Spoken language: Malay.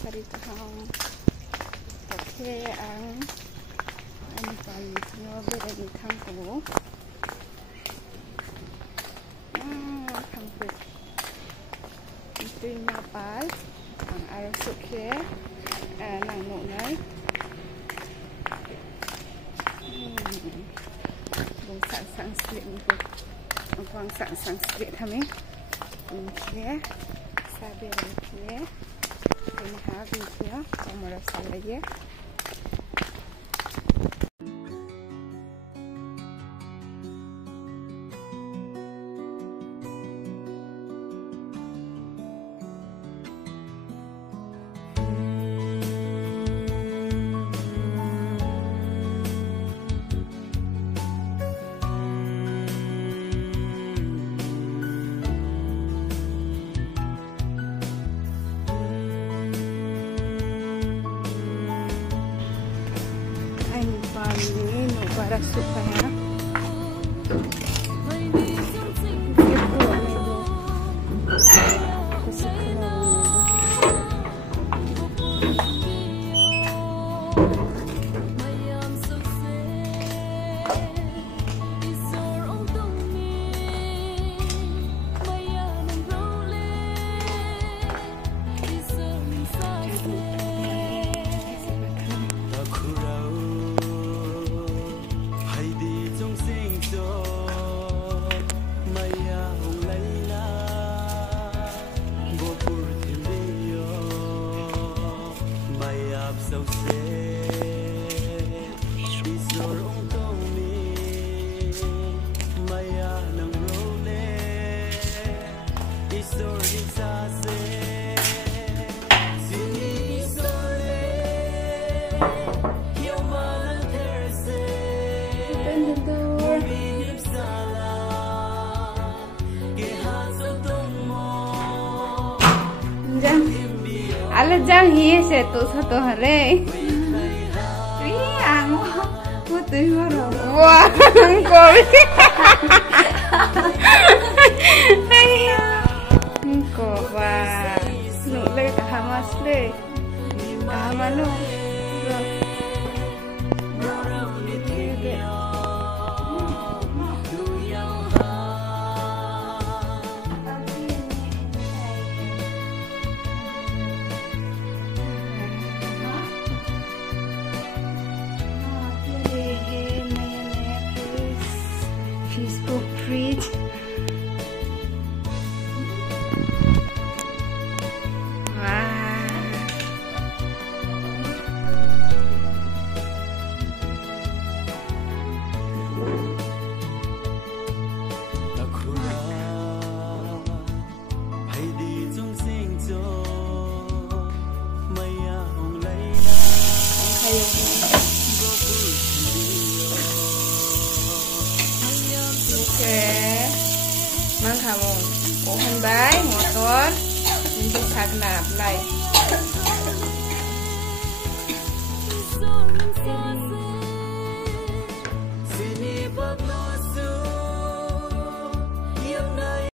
cari thang. Okey, Aini kali semua berai thang tu. Thang tu. Itu napal. Ang arah sukhe. Nang mau nai. Bung sang split ni tu. Bung sang split kami. Okey. Sabar okey. Ini habisnya. Kamu rasa lagi. Bara supaya Ala jang hiye se tu sato hare. Ang putih maro. Wah, koi. Ko ba. Nu le kahamas le. Kahamanu. Mang kamu, pohon bay, motor, untuk khnag lai. Sini